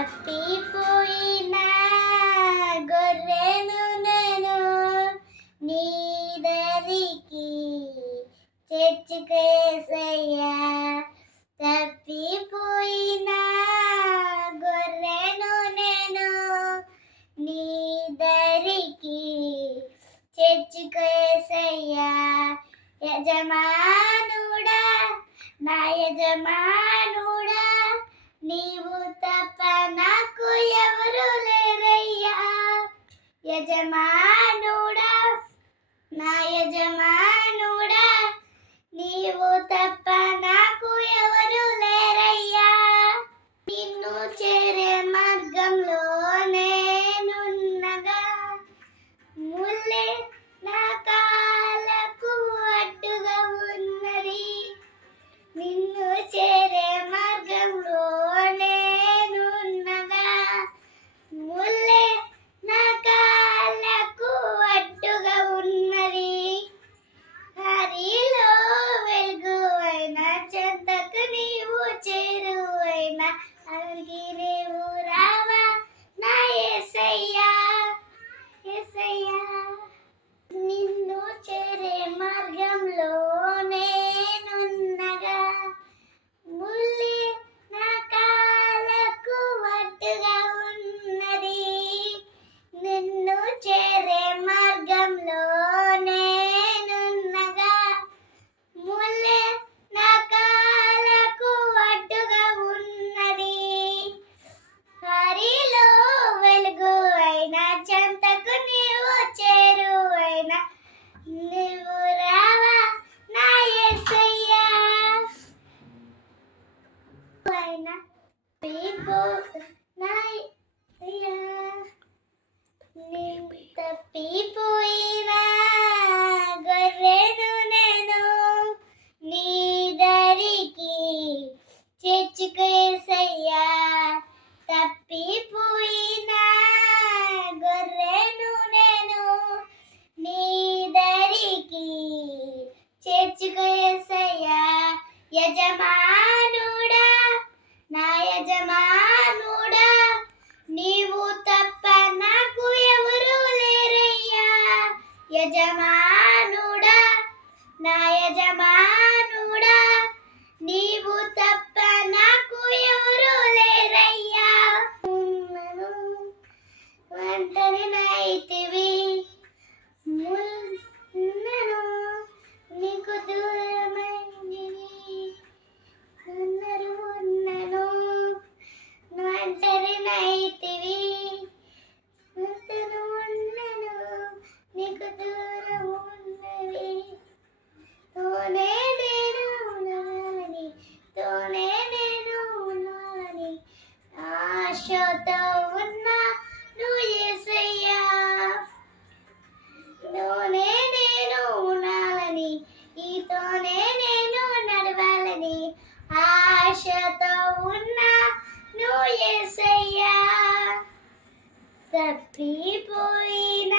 తప్పిపోయిన గొర్రెను నేను నీ దరికి చేర్చుకేసయ్యా. తప్పిపోయిన గొర్రెను నేను నీ దరికి చేర్చుకేసయ్యా. యజమానుడా, నా యజమానుడా, నీవు తప్ప నాకు ఎవరు లేరయ్యా. యజమానుడా, నా యజమానుడా, నీవు తప్ప నాకు ఎవరు లేరయ్యా. నిన్ను చేరే మార్గంలో నేనున్నగా ముల్లే నా కాళ్ళకు అడ్డుగా ఉన్నది. నిన్ను చేరే మార్గంలో నేనున్నగా ముల్లే నా కాళ్ళకు అడ్డుగా ఉన్నది. హరిలో వెలుగువైన చెంతకు నీవు చేరువైన అడిగి నీవు రావా నా యేసయ్యా. యేసయ్యా, నిన్ను చేరే మార్గంలో నేనున్నగా ముల్లే నా కాళ్ళకు అడ్డుగా ఉన్నది. నిన్ను చేరే మార్గంలో నేనున్నగా ముల్లే నా కాళ్ళకు అడ్డుగా ఉన్నది. హరిలో వెలుగు అయిన చెంతకు నీవు చేరువైన నీవు రావా నా యేసయ్యా. తప్పిపోయిన గొర్రెను నేను నీ దరికి చేర్చుకేసయ్యా. తప్పిపోయిన గొర్రెను నేను నీ దరికి చేర్చుకేసయ్యా. యజమానుడా, నా యజమానుడా, నీవు తప్ప నాకు ఎవరు లేరయ్యా. యజమానుడా, నా యజమానుడా, నీవు తప్ప నాకు ఎవరు లేరయ్యా. ఉన్నను ఒంటరినైతివి, ఉన్నను నీకు దూరమైందిని. ఉన్నను ఒంటరినైతివి, ఉన్నను నీకు దూరం ఉన్నది. తోనే నేను ఉన్నానని, తోనే నేను ఉన్నానని ఆశతో ఉన్నా నువ్వు యేసయ్యా. తోనే నేను ఉన్నానని, ఈతోనే నేను నడవాలని ఆశతో ఉన్నా నువ్వు యేసయ్యా. తప్పిపోయిన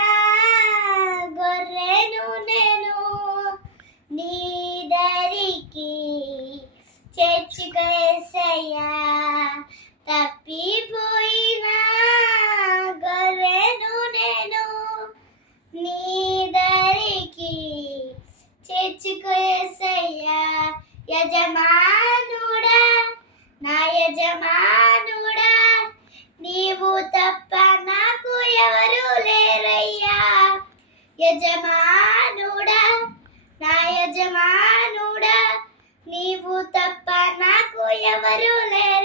గొర్రెను నేను నీ దరికి చేర్చుకేసయ్యా. తప్పిపోయిన గొర్రెను నేను నీ దరికి చేర్చుకేసయ్యా. యజమానుడా, నా యజమానుడా, నీవు తప్ప నాకు ఎవరు లేరయ్యా. యజమానుడా, నా యజమానుడా, నీవు తప్ప నాకు ఎవరు లేరు.